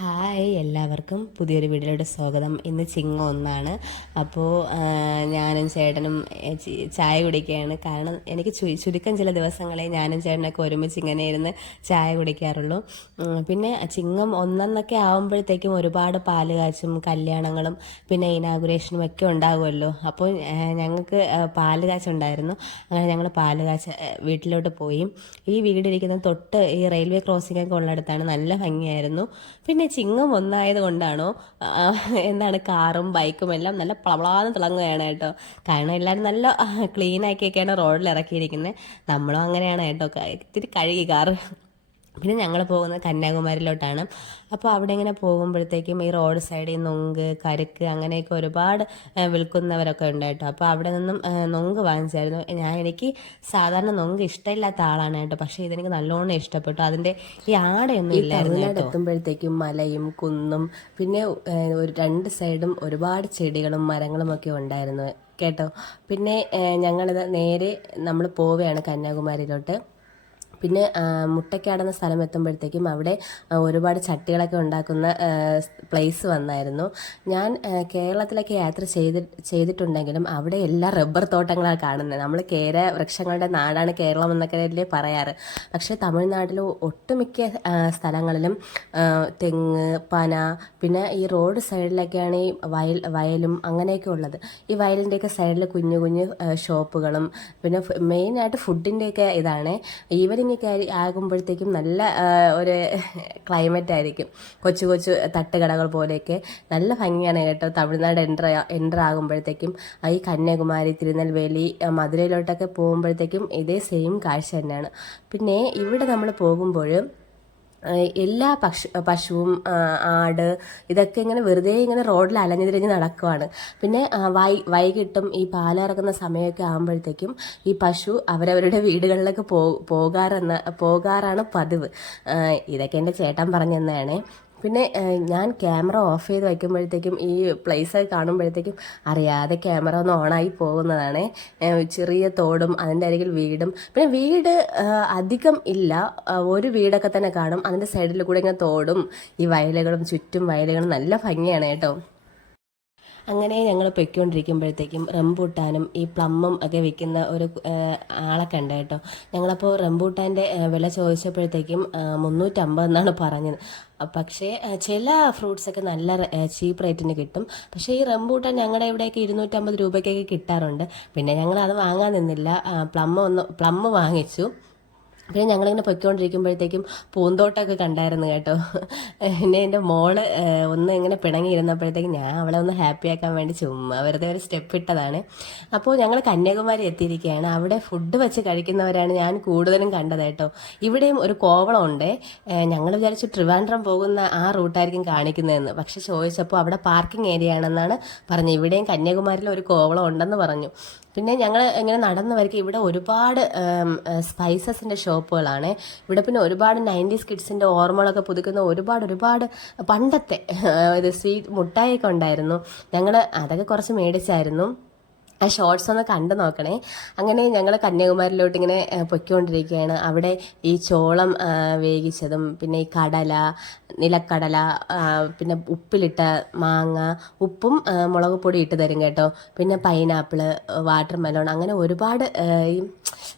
Hi എല്ലാവർക്കും പുതിയൊരു വീഡിയോയുടെ സ്വാഗതം. ഇന്ന് ചിങ്ങ ഒന്നാണ്. അപ്പോൾ ഞാനും ചേട്ടനും ചായ കുടിക്കുകയാണ്. കാരണം എനിക്ക് ചുരുക്കം ചില ദിവസങ്ങളെ ഞാനും ചേട്ടനൊക്കെ ഒരുമിച്ച് ഇങ്ങനെ ഇരുന്ന് ചായ കുടിക്കാറുള്ളൂ. പിന്നെ ചിങ്ങം ഒന്നെന്നൊക്കെ ആകുമ്പോഴത്തേക്കും ഒരുപാട് പാൽ കാച്ചും കല്യാണങ്ങളും പിന്നെ ഇനാഗുറേഷനും ഒക്കെ ഉണ്ടാകുമല്ലോ അപ്പോൾ ഞങ്ങൾക്ക് പാൽ കാച്ചുണ്ടായിരുന്നു. അങ്ങനെ ഞങ്ങൾ പാൽ കാച്ച വീട്ടിലോട്ട് പോയി. ഈ വീടിരിക്കുന്ന തൊട്ട് ഈ റെയിൽവേ ക്രോസിംഗ് ഒക്കെ ഉള്ളിടത്താണ് നല്ല ഭംഗിയായിരുന്നു. പിന്നെ ചിങ്ങം ഒന്നായത് കൊണ്ടാണോ? എന്താണ് കാറും ബൈക്കും എല്ലാം നല്ല പ്ലവളാന്ന് തിളങ്ങുകയാണ് കേട്ടോ. കാരണം എല്ലാവരും നല്ല ക്ലീൻ ആക്കിയൊക്കെയാണ് റോഡിൽ ഇറക്കിയിരിക്കുന്നത് നമ്മളും അങ്ങനെയാണ് കേട്ടോ. ഇത്തിരി കഴുകി കാറ്. പിന്നെ ഞങ്ങൾ പോകുന്നത് കന്യാകുമാരിയിലോട്ടാണ്. അപ്പോൾ അവിടെ ഇങ്ങനെ പോകുമ്പോഴത്തേക്കും ഈ റോഡ് സൈഡിൽ നൊങ്ക് കരുക്ക് അങ്ങനെയൊക്കെ ഒരുപാട് വിൽക്കുന്നവരൊക്കെ ഉണ്ട് കേട്ടോ അപ്പോൾ അവിടെ നിന്നും നുങ്ക് വാങ്ങിച്ചായിരുന്നു. ഞാൻ എനിക്ക് സാധാരണ നൊങ്ക് ഇഷ്ടമില്ലാത്ത ആളാണ് കേട്ടോ. പക്ഷേ ഇതെനിക്ക് നല്ലോണം ഇഷ്ടപ്പെട്ടു. അതിന്റെ ഈ ആടയൊന്നും ഇല്ലായിരുന്നു കേട്ടോ. എത്തുമ്പോഴത്തേക്കും മലയും കുന്നും പിന്നെ ഒരു രണ്ട് സൈഡും ഒരുപാട് ചെടികളും മരങ്ങളും ഒക്കെ ഉണ്ടായിരുന്നു കേട്ടോ. പിന്നെ ഞങ്ങളിത് നേരെ നമ്മൾ പോവുകയാണ് കന്യാകുമാരിയിലോട്ട്. പിന്നെ മുട്ടയ്ക്കാടുന്ന സ്ഥലം എത്തുമ്പോഴത്തേക്കും അവിടെ ഒരുപാട് ചട്ടികളൊക്കെ ഉണ്ടാക്കുന്ന പ്ലേസ് വന്നായിരുന്നു. ഞാൻ കേരളത്തിലൊക്കെ യാത്ര ചെയ്തി ചെയ്തിട്ടുണ്ടെങ്കിലും അവിടെ എല്ലാ റബ്ബർ തോട്ടങ്ങളാണ് കാണുന്നത് നമ്മൾ കേര വൃക്ഷങ്ങളുടെ നാടാണ് കേരളം എന്നൊക്കെ പറയാറ്. പക്ഷേ തമിഴ്നാട്ടിൽ ഒട്ടുമിക്ക സ്ഥലങ്ങളിലും തെങ്ങ് പന പിന്നെ ഈ റോഡ് സൈഡിലൊക്കെയാണ് ഈ വയൽ വയലും അങ്ങനെയൊക്കെ ഉള്ളത്. ഈ വയലിന്റെയൊക്കെ സൈഡിൽ കുഞ്ഞു കുഞ്ഞു ഷോപ്പുകളും പിന്നെ മെയിനായിട്ട് ഫുഡിന്റെയൊക്കെ ഇതാണ്. ഈവനിങ് ആയി- ആകുമ്പോഴത്തേക്കും നല്ല ഒരു ക്ലൈമറ്റ് ആയിരിക്കും. കൊച്ചു കൊച്ചു തട്ടുകടകൾ പോലെയൊക്കെ നല്ല ഭംഗിയാണ് കേട്ടോ. തമിഴ്നാട് എന്റർ എന്റർ ആകുമ്പോഴത്തേക്കും ഈ കന്യാകുമാരി തിരുനെൽവേലി മധുരയിലോട്ടൊക്കെ പോകുമ്പോഴത്തേക്കും ഇതേ സെയിം കാഴ്ച തന്നെയാണ്. പിന്നെ ഇവിടെ നമ്മൾ പോകുമ്പോൾ ഏഹ് എല്ലാ പശു പശുവും ആട് ഇതൊക്കെ ഇങ്ങനെ വെറുതെ ഇങ്ങനെ റോഡിൽ അലഞ്ഞു തിരിഞ്ഞ് നടക്കുവാണ്. പിന്നെ വൈ വൈകിട്ടും ഈ പാലിറക്കുന്ന സമയമൊക്കെ ആകുമ്പോഴത്തേക്കും ഈ പശു അവരവരുടെ വീടുകളിലൊക്കെ പോ പോകാറെന്ന പോകാറാണ് പതിവ്. ഇതൊക്കെ എന്റെ ചേട്ടൻ പറഞ്ഞു തന്നെയാണേ പിന്നെ ഞാൻ ക്യാമറ ഓഫ് ചെയ്ത് വയ്ക്കുമ്പോഴത്തേക്കും ഈ പ്ലേസ് കാണുമ്പോഴത്തേക്കും അറിയാതെ ക്യാമറ ഒന്ന് ഓണായി പോകുന്നതാണ്. ചെറിയ തോടും അതിന്റെ അരികിൽ വീടും. പിന്നെ വീട് അധികം ഇല്ല. ഒരു വീടൊക്കെ തന്നെ കാണും. അതിന്റെ സൈഡിൽ കൂടെ ഇങ്ങനെ തോടും ഈ വയലുകളും ചുറ്റും വയലുകളും നല്ല ഭംഗിയാണ് കേട്ടോ. അങ്ങനെ ഞങ്ങൾ പൊയ്ക്കൊണ്ടിരിക്കുമ്പോഴത്തേക്കും റംബൂട്ടാനും ഈ പ്ലമ്മും ഒക്കെ വിൽക്കുന്ന ഒരു ആളൊക്കെ ആളെ കണ്ട കേട്ടോ. ഞങ്ങളപ്പോൾ റംബൂട്ടാന്റെ വില ചോദിച്ചപ്പോഴത്തേക്കും മുന്നൂറ്റമ്പത് എന്നാണ് പറഞ്ഞത്. പക്ഷേ ചില ഫ്രൂട്ട്സൊക്കെ നല്ല ചീപ്പ് റേറ്റിന് കിട്ടും. പക്ഷേ ഈ റംബൂട്ടാൻ ഞങ്ങളുടെ ഇവിടെയൊക്കെ ഇരുന്നൂറ്റമ്പത് രൂപയ്ക്കൊക്കെ കിട്ടാറുണ്ട്. പിന്നെ ഞങ്ങൾ അത് വാങ്ങാൻ നിന്നില്ല. പ്ലം ഒന്ന് പ്ലം വാങ്ങിച്ചു. പിന്നെ ഞങ്ങളിങ്ങനെ പൊയ്ക്കൊണ്ടിരിക്കുമ്പോഴത്തേക്കും പൂന്തോട്ടമൊക്കെ കണ്ടായിരുന്നു കേട്ടോ. പിന്നെ എന്റെ മോൾ ഒന്ന് ഇങ്ങനെ പിണങ്ങിയിരുന്നപ്പോഴത്തേക്കും ഞാൻ അവളെ ഒന്ന് ഹാപ്പി ആക്കാൻ വേണ്ടി ചുമ്മാ വെറുതെ ഒരു സ്റ്റെപ്പ് ഇട്ടതാണ്. അപ്പോൾ ഞങ്ങൾ കന്യാകുമാരി എത്തിയിരിക്കുകയാണ്. അവിടെ ഫുഡ് വെച്ച് കഴിക്കുന്നവരാണ് ഞാൻ കൂടുതലും കണ്ടത് കേട്ടോ. ഇവിടെയും ഒരു കോവളം ഉണ്ട് ഞങ്ങൾ വിചാരിച്ചു ട്രിവാൻഡ്രം പോകുന്ന ആ റൂട്ടായിരിക്കും കാണിക്കുന്നതെന്ന്. പക്ഷെ ചോദിച്ചപ്പോൾ അവിടെ പാർക്കിംഗ് ഏരിയ ആണെന്നാണ് പറഞ്ഞത്. ഇവിടെയും കന്യാകുമാരിയിൽ ഒരു കോവളം ഉണ്ടെന്ന് പറഞ്ഞു. പിന്നെ ഞങ്ങൾ ഇങ്ങനെ നടന്നു വരയ്ക്ക് ഇവിടെ ഒരുപാട് സ്പൈസസിന്റെ ഷോപ്പുകളാണ് ഇവിടെ പിന്നെ ഒരുപാട് നയന്റീസ് കിഡ്സിന്റെ ഓർമ്മകളൊക്കെ പുതുക്കുന്ന ഒരുപാട് ഒരുപാട് പണ്ടത്തെ ഇത് സ്വീറ്റ് മുട്ടായൊക്കെ ഉണ്ടായിരുന്നു. ഞങ്ങൾ അതൊക്കെ കുറച്ച് മേടിച്ചായിരുന്നു. ആ ഷോർട്സ് ഒന്ന് കണ്ടു നോക്കണേ. അങ്ങനെ ഞങ്ങൾ കന്യാകുമാരിയിലോട്ട് ഇങ്ങനെ പൊയ്ക്കൊണ്ടിരിക്കുകയാണ്. അവിടെ ഈ ചോളം വേവിച്ചതും പിന്നെ ഈ കടല നിലക്കടല പിന്നെ ഉപ്പിലിട്ട മാങ്ങ ഉപ്പും മുളക് പൊടി ഇട്ട് തരും കേട്ടോ. പിന്നെ പൈനാപ്പിൾ വാട്ടർ മെലോൺ അങ്ങനെ ഒരുപാട് ഈ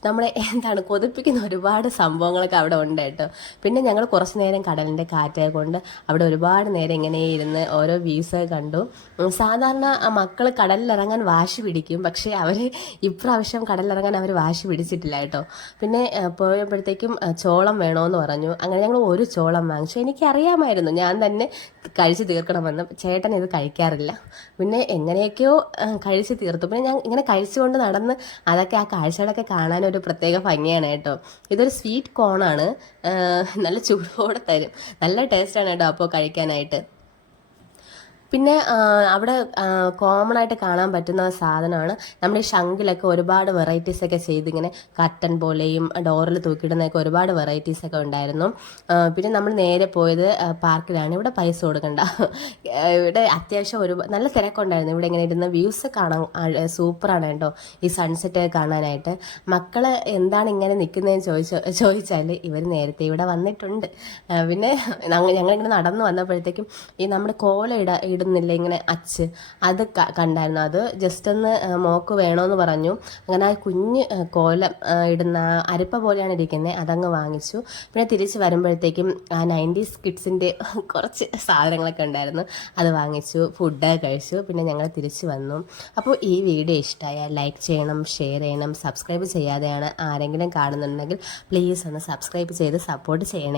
നമ്മളെ എന്താണ് കൊതിപ്പിക്കുന്ന ഒരുപാട് സംഭവങ്ങളൊക്കെ അവിടെ ഉണ്ട് കേട്ടോ. പിന്നെ ഞങ്ങൾ കുറച്ച് നേരം കടലിന്റെ കാറ്റായ കൊണ്ട് അവിടെ ഒരുപാട് നേരം ഇങ്ങനെ ഇരുന്ന് ഓരോ വ്യൂസ് കണ്ടു. സാധാരണ മക്കൾ കടലിലിറങ്ങാൻ വാശി പിടിക്കും. പക്ഷേ അവർ ഇപ്രാവശ്യം കടലിലിറങ്ങാൻ അവർ വാശി പിടിച്ചിട്ടില്ല കേട്ടോ. പിന്നെ പോയപ്പോഴത്തേക്കും ചോളം വേണമെന്ന് പറഞ്ഞു. അങ്ങനെ ഞങ്ങൾ ഒരു ചോളം വാങ്ങിച്ചു. എനിക്കറിയാമായിരുന്നു. ഞാൻ തന്നെ കഴിച്ച് തീർക്കണമെന്ന്. ചേട്ടൻ ഇത് കഴിക്കാറില്ല. പിന്നെ എങ്ങനെയൊക്കെയോ കഴിച്ച് തീർത്തു. പിന്നെ ഞാൻ ഇങ്ങനെ കഴിച്ചുകൊണ്ട് നടന്ന് അതൊക്കെ ആ കാഴ്ചകളൊക്കെ കാണാൻ ഒരു പ്രത്യേക ഭംഗിയാണ് കേട്ടോ. ഇതൊരു സ്വീറ്റ് കോണാണ് നല്ല ചൂടോടെ തരും. നല്ല ടേസ്റ്റാണ് കേട്ടോ അപ്പോൾ കഴിക്കാനായിട്ട്. പിന്നെ അവിടെ കോമൺ ആയിട്ട് കാണാൻ പറ്റുന്ന സാധനമാണ് നമ്മൾ ഈ ശംഖിലൊക്കെ ഒരുപാട് വെറൈറ്റീസ് ഒക്കെ ചെയ്ത് ഇങ്ങനെ കട്ടൻ പോലെയും ഡോറിൽ തൂക്കിയിടുന്നതൊക്കെ ഒരുപാട് വെറൈറ്റീസ് ഒക്കെ ഉണ്ടായിരുന്നു. പിന്നെ നമ്മൾ നേരെ പോയത് പാർക്കിലാണ് ഇവിടെ പൈസ കൊടുക്കണ്ട. ഇവിടെ അത്യാവശ്യം ഒരു നല്ല തിരക്കുണ്ടായിരുന്നു. ഇവിടെ ഇങ്ങനെ ഇരുന്ന വ്യൂസ് കാണാൻ സൂപ്പറാണ് കേട്ടോ. ഈ സൺസെറ്റ് കാണാനായിട്ട്. മക്കൾ എന്താണ് ഇങ്ങനെ നിൽക്കുന്നതെന്ന് ചോദിച്ചു ചോദിച്ചാൽ ഇവർ നേരത്തെ ഇവിടെ വന്നിട്ടുണ്ട്. പിന്നെ ഞങ്ങൾ ഇങ്ങനെ നടന്നു വന്നപ്പോഴത്തേക്കും ഈ നമ്മുടെ കോല ഇട ഇടുന്നില്ല ഇങ്ങനെ അച്ച്? അത് കണ്ടായിരുന്നു. അത് ജസ്റ്റ് ഒന്ന് മോക്ക് വേണമെന്ന് പറഞ്ഞു. അങ്ങനെ ആ കുഞ്ഞ് കോലം ഇടുന്ന അരിപ്പ പോലെയാണ് ഇരിക്കുന്നത് അതങ്ങ് വാങ്ങിച്ചു. പിന്നെ തിരിച്ച് വരുമ്പോഴത്തേക്കും ആ നയന്റീസ് കിഡ്സിന്റെ കുറച്ച് സാധനങ്ങളൊക്കെ ഉണ്ടായിരുന്നു. അത് വാങ്ങിച്ചു ഫുഡ് കഴിച്ചു. പിന്നെ ഞങ്ങൾ തിരിച്ച് വന്നു. അപ്പോൾ ഈ വീഡിയോ ഇഷ്ടമായാൽ ലൈക്ക് ചെയ്യണം ഷെയർ ചെയ്യണം സബ്സ്ക്രൈബ് ചെയ്യാതെയാണ് ആരെങ്കിലും കാണുന്നുണ്ടെങ്കിൽ പ്ലീസ് ഒന്ന് സബ്സ്ക്രൈബ് ചെയ്ത് സപ്പോർട്ട് ചെയ്യണേ.